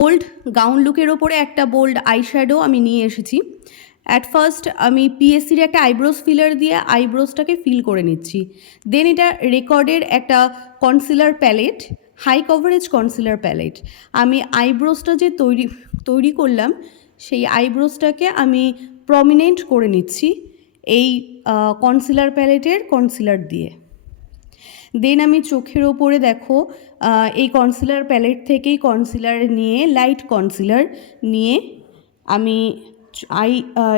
Bold gown লুকের ওপরে একটা বোল্ড আইশ্যাডো আমি নিয়ে এসেছি। অ্যাট ফার্স্ট আমি পিএসসির একটা আইব্রোজ ফিলার দিয়ে আইব্রোজটাকে ফিল করে নিচ্ছি। দেন এটা রেকর্ডের একটা concealer palette, high coverage concealer palette. আমি আইব্রোজটা যে তৈরি করলাম সেই আইব্রোজটাকে আমি প্রমিনেন্ট করে নিচ্ছি এই কনসিলার প্যালেটের কনসিলার দিয়ে। দেন আমি চোখের ওপরে দেখো এই কনসিলার প্যালেট থেকেই কনসিলার নিয়ে লাইট কনসিলার নিয়ে আমি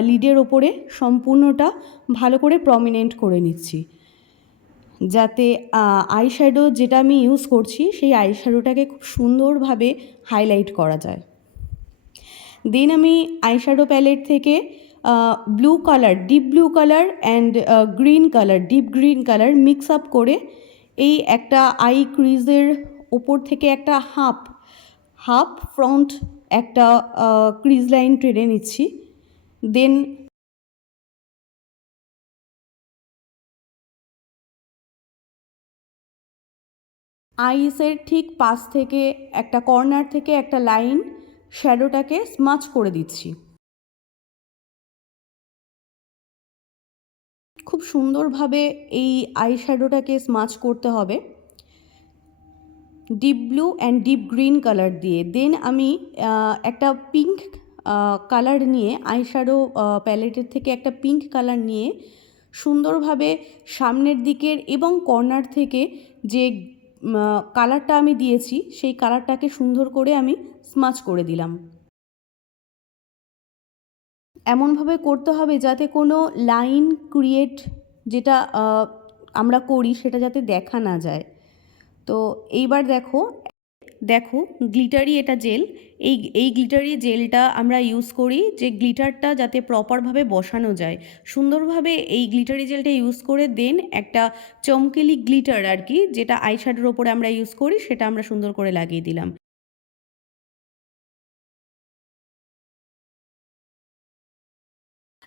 লিডের ওপরে সম্পূর্ণটা ভালো করে প্রমিনেন্ট করে নিচ্ছি, যাতে আইশ্যাডো যেটা আমি ইউজ করছি সেই আইশ্যাডোটাকে খুব সুন্দরভাবে হাইলাইট করা যায়। দেন আমি আইশ্যাডো প্যালেট থেকে blue colour, deep blue colour and green colour, deep green colour mix up করে এই একটা আই ক্রিজের ওপর থেকে একটা হাফ ফ্রন্ট একটা ক্রিজ লাইন টেনে নিচ্ছি। দেন আইসের ঠিক পাশ থেকে একটা কর্নার থেকে একটা লাইন শ্যাডোটাকে স্মাচ করে দিচ্ছি। খুব সুন্দরভাবে এই আই শ্যাডোটাকে স্মাচ করতে হবে deep blue and deep green colour দিয়ে। দেন আমি একটা পিঙ্ক কালার নিয়ে আইশ্যাডো প্যালেটের থেকে একটা পিঙ্ক কালার নিয়ে সুন্দরভাবে সামনের দিকের এবং কর্নার থেকে যে কালারটা আমি দিয়েছি সেই কালারটাকে সুন্দর করে আমি স্মাচ করে দিলাম। এমনভাবে করতে হবে যাতে কোনো লাইন ক্রিয়েট যেটা আমরা করি সেটা যাতে দেখা না যায়। তো এইবার দেখো গ্লিটারি এটা জেল, এই গ্লিটারি জেলটা আমরা ইউজ করি যে গ্লিটারটা যাতে প্রপারভাবে বসানো যায় সুন্দরভাবে। এই গ্লিটারি জেলটা ইউজ করে দেন একটা চমকেলি গ্লিটার আর কি, যেটা আইশ্যাডোর ওপরে আমরা ইউজ করি সেটা আমরা সুন্দর করে লাগিয়ে দিলাম।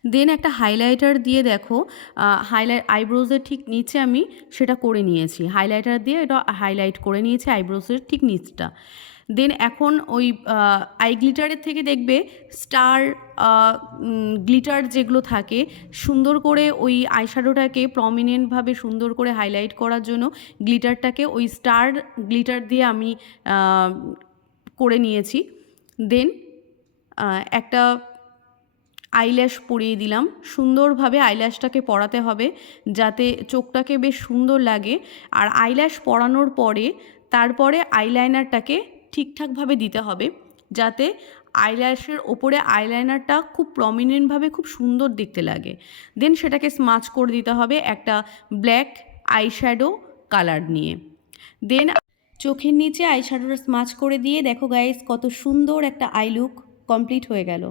দেন একটা হাইলাইটার দিয়ে দেখো আইব্রোজের ঠিক নিচে আমি সেটা করে নিয়েছি, হাইলাইটার দিয়ে এটা হাইলাইট করে নিয়েছি আইব্রোজের ঠিক নিচটা। দেন এখন ওই আই গ্লিটারের থেকে দেখবে স্টার গ্লিটার যেগুলো থাকে সুন্দর করে ওই আইশ্যাডোটাকে প্রমিনেন্টভাবে সুন্দর করে হাইলাইট করার জন্য গ্লিটারটাকে ওই স্টার গ্লিটার দিয়ে আমি করে নিয়েছি। দেন একটা আইল্যাশ পরিয়ে দিলাম, সুন্দরভাবে আইল্যাশটাকে পরাতে হবে যাতে চোখটাকে বেশ সুন্দর লাগে। আর আইল্যাশ পরানোর পরে তারপরে আইলাইনারটাকে ঠিকঠাকভাবে দিতে হবে যাতে আইল্যাশের ওপরে আইলাইনারটা খুব প্রমিনেন্টভাবে খুব সুন্দর দেখতে লাগে। দেন সেটাকে স্মাচ করে দিতে হবে একটা ব্ল্যাক আইশ্যাডো কালার নিয়ে। দেন চোখের নিচে আইশ্যাডোটা স্মাচ করে দিয়ে দেখো গাইস কত সুন্দর একটা আই লুক কমপ্লিট হয়ে গেল।